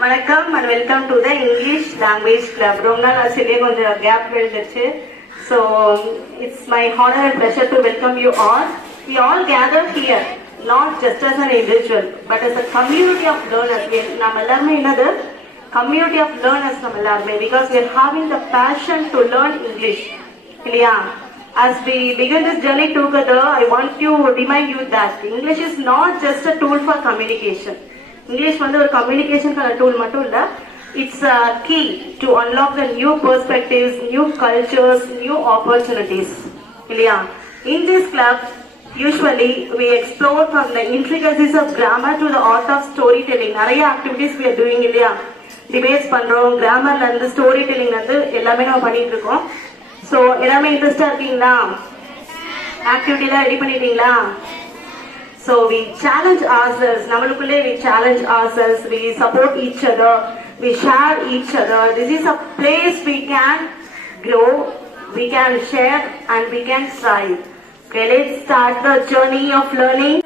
Vanakkam and welcome to the English Language Club. ரொம்ப நாள் ஆச்சுலயே கொஞ்சம் கேப் விழுந்துச்சு. So it's my honor and pleasure to welcome you all. We all gather here not just as an individual but as a community of learners. நம்ம எல்லாரும் என்னது community of learners நம்ம எல்லாரும் because we are having the passion to learn English. இல்லையா? As we begin this journey together, I want to remind you that English is not just a tool for communication. English வந்து ஒரு கம்யூனிகேஷனுக்கான டூல் மட்டும் இல்ல, it's a key to unlock the new perspectives, new cultures, new opportunities. இல்லையா? In this club, usually we explore from the intricacies of grammar to the art of storytelling. நிறைய activities we are doing இல்லையா? டிபேட்ஸ் பண்றோம், கிராமர்ல இருந்து ஸ்டோரி டெல்லிங்ல இருந்து எல்லாமே நம்ம பண்ணிட்டு இருக்கோம். ஸோ எல்லாமே இன்ட்ரெஸ்டா இருக்கீங்களா? ஆக்டிவிட்டிலாம் ரெடி பண்ணிட்டீங்களா? So we challenge ourselves. Namalukulle we challenge ourselves. We support each other. We share each other. This is a place we can grow, we can share, and we can thrive. Okay, let's start the journey of learning.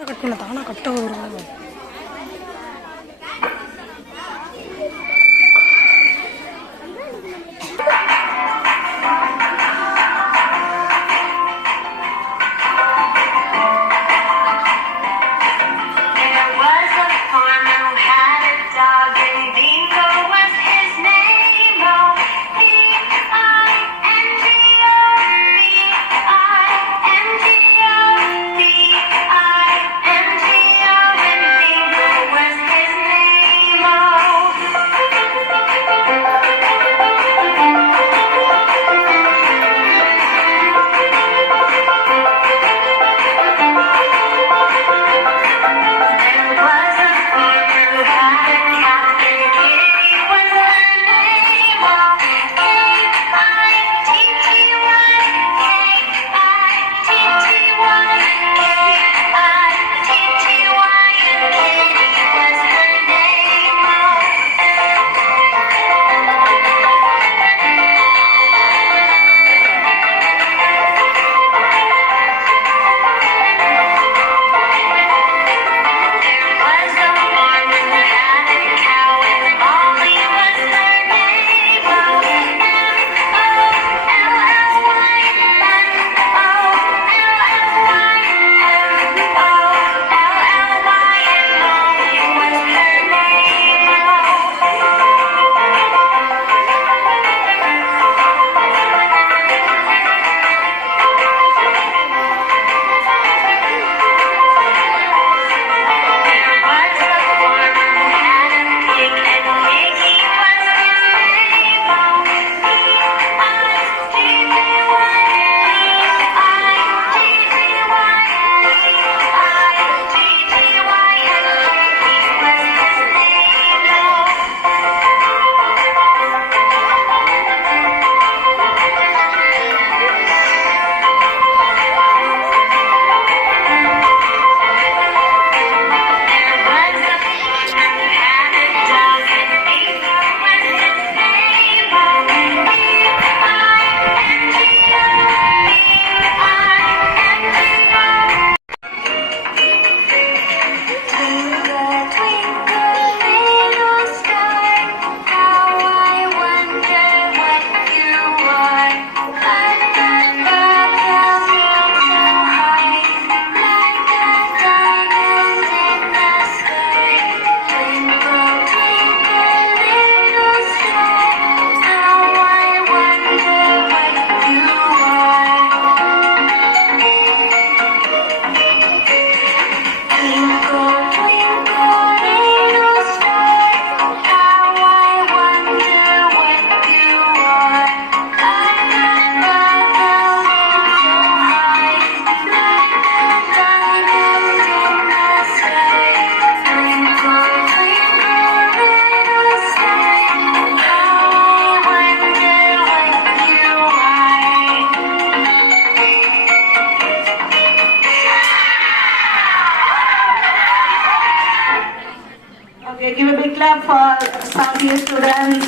some few students.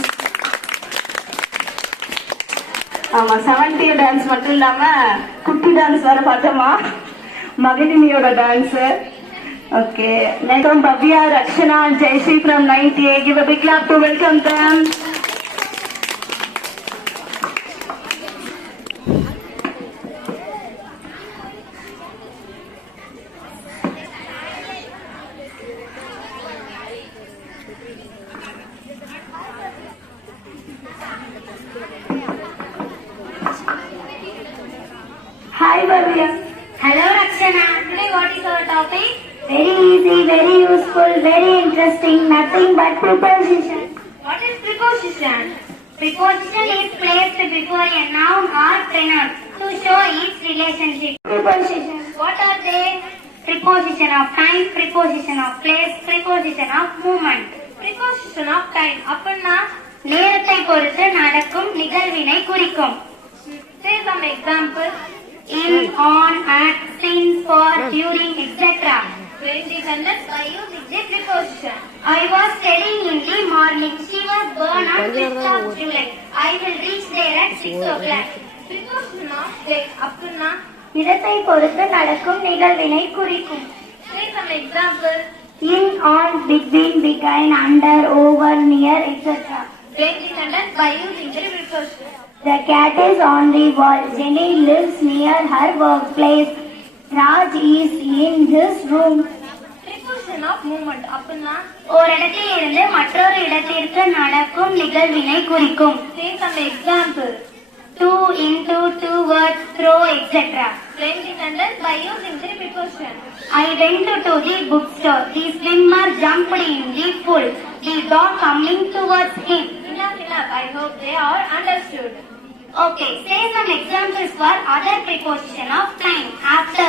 ஆமா 70 டான்ஸ் மட்டும் இல்லாம குட்டி டான்ஸ் வேற பார்த்தோமா, மகிழினியோட dance. Okay, next from Bhavya, Rakshana and Jayashree from 98. Give a big clap to welcome them. Hi Bhavya. Hello Rakshana. Today what is our topic? Very easy, very useful, very interesting, nothing but preposition. What is preposition? Preposition is placed before a noun or pronoun to show its relationship. Preposition. What are they? Preposition of time, preposition of place, preposition of movement. Preposition of time அப்படின்னா நேரத்தை பொறுத்து நடக்கும் நிகழ்வினை குறிக்கும். Say some example. In, on, at, since, for, during, etc. When dependent by using the preposition. I was studying in the morning. She was born on 5th of July. I will reach there at 6 o'clock. Preposition of date அப்படின்னா இடத்தை பொறுத்து நடக்கும் நிகழ்வினை குறிக்கும். Say some example. In, on, between, behind, under, over, near, etc. When dependent by using the preposition. The cat is on the wall. Jenny lives near her workplace. Raj is in his room. Preposition of movement அப்படின்னா ஒரு இடத்தில் இருந்து மற்றொரு இடத்திற்கு நடக்கும் நிகழ்வினை குறிக்கும். Say some example. To, into, towards, through, etc. When dependent by using the preposition. I went to the bookstore. The swimmer jumped in the pool. The dog coming towards him. Enough. I hope they are understood. Okay, say some examples for other preposition of time. After.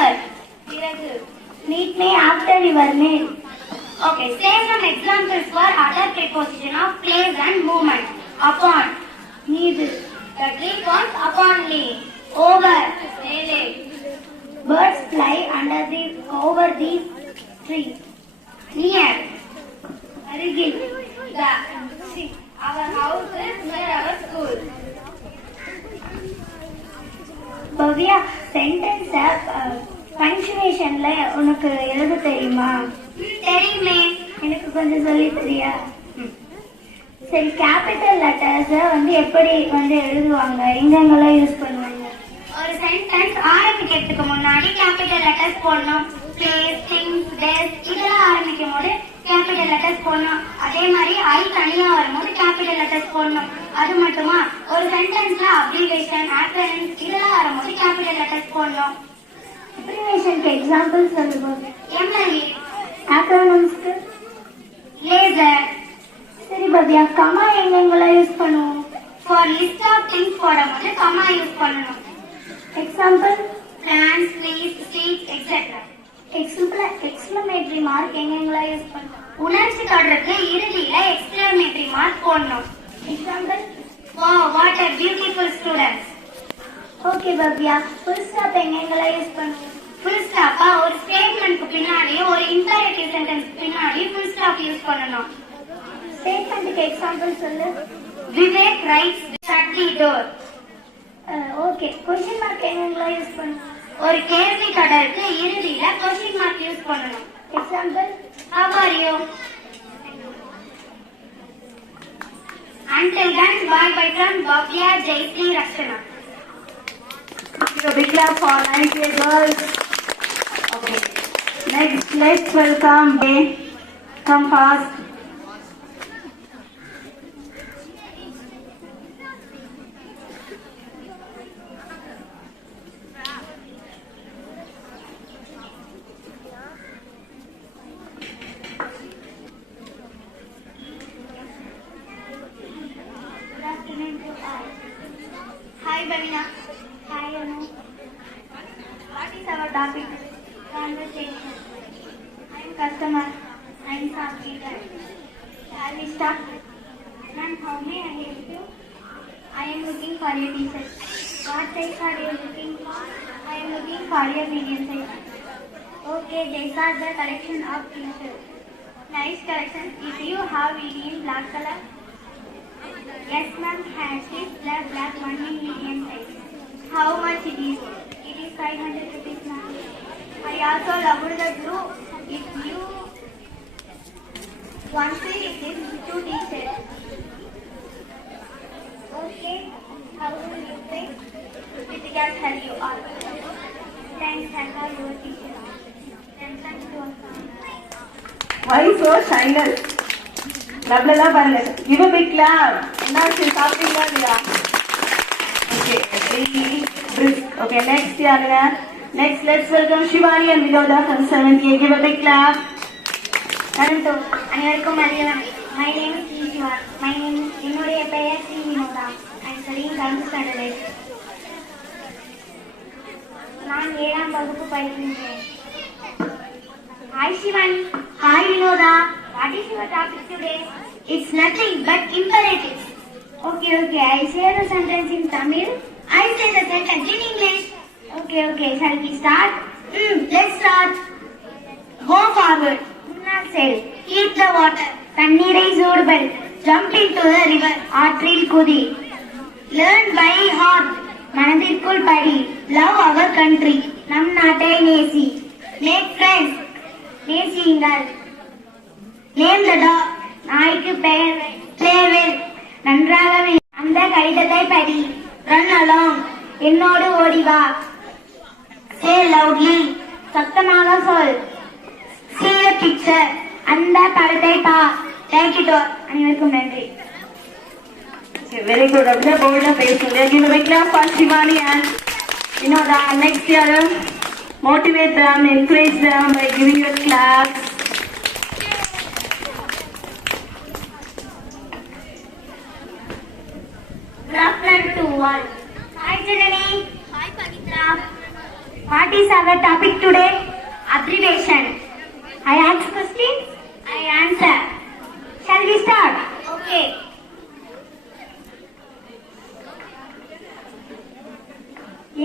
Meet me after your meal. Okay, say some examples for other preposition of place and movement. Upon. Need. The tree was upon me. Over. Mele. Birds fly over the tree. Near. அருகில். The. See, our house is near our school. Bhavya, sentence பங்க்சுவேஷன்ல உனக்கு எழுத தெரியுமா? தெரியுமே. எனக்கு கொஞ்சம் சொல்லி தெரியா? சரி, கேபிட்டல் லெட்டர்ஸ எப்படி எழுதுவாங்க, எங்கெங்கெல்லாம் யூஸ் பண்ணுவாங்க? ஒரு சென்டென்ஸ் ஆரம்பிக்கிறதுக்கு முன்னாடி கேபிட்டல் லெட்டர்ஸ் போடணும். பிளேஸ், திங்ஸ், டெஸ்க் இதெல்லாம் ஆரம்பிக்கும் போது கேபிட்டல் லெட்டர்ஸ் போடணும். அதே மாதிரி ஐ தனியா வரும்போது கேபிட்டல் லெட்டர்ஸ் போடணும். அது மட்டுமா, ஒரு சென்டென்ஸ்ல அப்ரிவேஷன், ஆக்ரோனிம்ஸ் இதெல்லாம் வரும்போது கேபிட்டல் லெட்டர்ஸ் போடணும். அப்ரிவேஷனுக்கு எக்ஸாம்பிள் சொல்லுங்க. எம்எல்ஏ. ஆக்ரோனிம்ஸ்க்கு லேசர். சரி பவ்யா, கமா எங்கெங்கெல்லாம் யூஸ் பண்ணுவோம்? ஃபார் லிஸ்ட் ஆஃப் திங்ஸ் போடும்போது கமா யூஸ் பண்ணணும். Example plans, trees, streets etcetera. Exclamatory mark எங்கெங்கெல்லாம் யூஸ் பண்ணுவோம்? உணர்ச்சி தொடருக்கு இறுதியில எக்ஸ்க்ளமேட்டரி மார்க் போடணும். Example Wow, what a beautiful student. Okay Bhavya, full stop எங்கெங்கெல்லாம் யூஸ் பண்ணுவோம்? ஃபுல் ஸ்டாப்பா ஒரு ஸ்டேட்மெண்ட்க்கு பின்னாடி ஒரு இம்பேரேட்டிவ் சென்டென்ஸ் பின்னாடி ஃபுல் ஸ்டாப் யூஸ் பண்ணணும். ஸ்டேட்மெண்ட்டுக்கு எக்ஸாம்பிள் சொல்லு. Vivek rights shut the door. Okay, question mark எங்கெங்கெல்லாம் யூஸ் பண்ணுவோம்? ஒரு கேள்வி தொடருக்கு இறுதியில கொஸ்டின் மார்க் யூஸ் பண்ணணும். Example How are you? Until then, bye from Bhavya, Jayashree, Rakshana. Give a big clap for 98 girls. Okay. Next, let's welcome Bay. Come fast. Hi, Bhavina. Hi, Anu. What is our topic? Conversation. I am customer. I am shopkeeper. Shall we start? Ma'am, how may I help you? I am looking for a t-shirt. What size are you looking for? I am looking for a medium size. Okay, these are the collection of t-shirts. Nice collection. If you have it in black color. Yes, ma'am. Has this black one in medium size. How much it is? It is 500 rupees, ma'am. I also loved the blue If you want to eat this to teacher. Okay, how will you say? It can help you all. Thanks, help your teacher. Thanks to your Why so shyness? Lovely பாருங்க. Give a big clap. என்னாச்சு சாப்பிட்டீங்களா இல்லையா? Okay, be brisk. Okay, next யாருங்க? Next, let's welcome Shivani and Vinoda from 7th A. Give a big clap. அனைவருக்கும் அறியலாம். My name is Shiva. என்னுடைய பெயர் ஸ்ரீ Vinodha. I am studying 7th standard. நான் 7ஆம் வகுப்பு படிக்கின்றேன். Hi Shivani. Hi Vinoda. What is your topic today? It's nothing but imperatives. Okay. I say the sentence in Tamil. I say the sentence in English. Okay. Shall we start? Let's start. Go forward. முன்னால் செல். Heat the water. தண்ணீரை சூடுபடு. Jump into the river. ஆற்றில் குதி. Learn by heart. மனதிற்குள் படி. Love our country. நம் நாட்டை நேசி. Make friends. நேசியுங்கள். Name the dog. நாய்க்கு பெயர். Play well. நன்றாக அந்த கடிதத்தை படி. Run along. என்னோடு ஓடி வா. Say loudly. சத்தமாக சொல். See the picture. அந்த படத்தை பா. Take it all. அனைவருக்கும் நன்றி. Okay, very good. அப்படியே போல்டா பேசுங்க. Give a big clap for Shivani and Vinoda. Next year, motivate them, encourage them by giving you a clap. Good afternoon to all. Hi Janani. Hi Pavitra. What is our topic today? Abbreviation. I ask questions. I answer. Shall we start? Okay.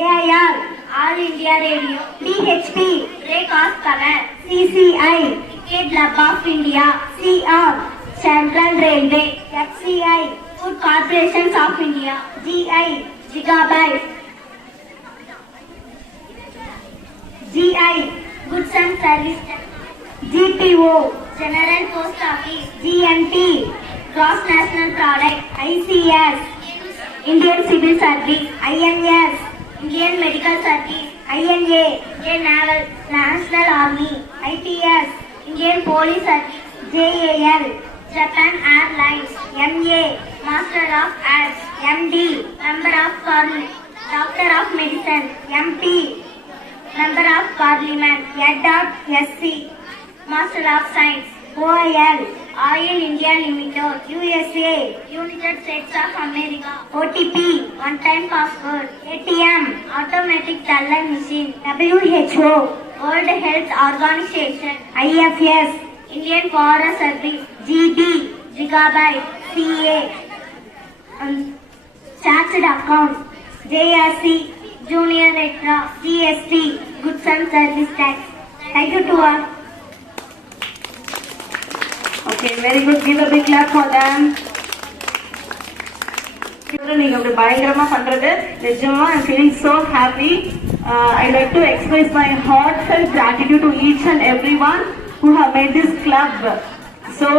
AIR, All India Radio. DHP, Breakfast Cover. CCI, Cricket Club of India. CR, Central Railway. FCI, Food Corporations of India. GI, Gigabyte. GI, Goods and Service Tax. GPO, General Post Office. GNP, Gross National Product. ICS, Indian Civil Service. INS, Indian Medical Service. INA, Indian National Army. IPS, Indian Police Service. JAL, Japan Airlines. MA, Master of Arts. MD, Member of Parliament. Doctor of Medicine. MP, Member of Parliament. Ed.SC, Master of Science. OIL, Oil India Limited. USA, United States of America. OTP, one-time password. ATM, automatic teller machine. WHO, World Health Organization. IFS, Indian Forest Service. GB, Gigabyte. CA, Chartered Account. JRC, Junior Extra. GST, Goods and Service Tax. Thank you to all. Okay, very good. Give a big clap for them. நீங்க அப்படி பயங்கரமா பண்றது நிஜமா I'm feeling so happy. I'd like to express my heartfelt gratitude to each and everyone who have made this club so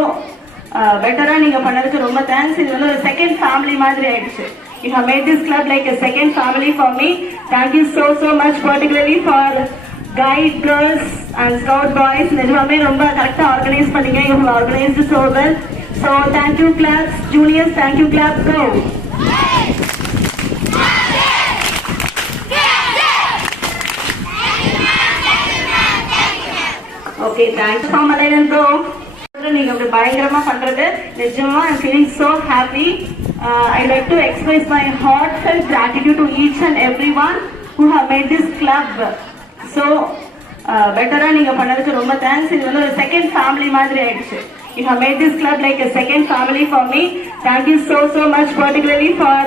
better-ஆ நீங்க பண்ணதுக்கு ரொம்ப thanks. இது வந்து ஒரு second family மாதிரி ஆயிடுச்சு. You have made this club like a second family for me. Thank you so much, particularly for guide girls and scout boys. நிஜமாவே ரொம்ப கரெக்டா ஆர்கனைஸ் பண்ணீங்க. You have organized so well. So thank you claps. Juniors, thank you clap. Go. Okay, thanks for Malayan bro. நீங்க அப்படி பயங்கரமா பண்றது நிஜமா I'm feeling so happy. I'd like to express my heartfelt gratitude to each and everyone who have made this club so better-ஆ நீங்க பண்ணதுக்கு ரொம்ப thanks. இது வந்து ஒரு second family மாதிரி ஆயிடுச்சு. You have made this club like a second family for me. Thank you so much, particularly for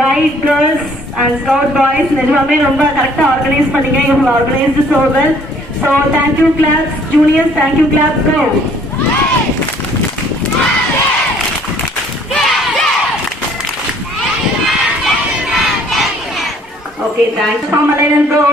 guide girls and scout boys. நிஜமாவே ரொம்ப கரெக்டா ஆர்கனைஸ் பண்ணீங்க. You have organized so well. So thank you claps. Juniors, thank you clap. Go. Okay, thanks for Malayan bro.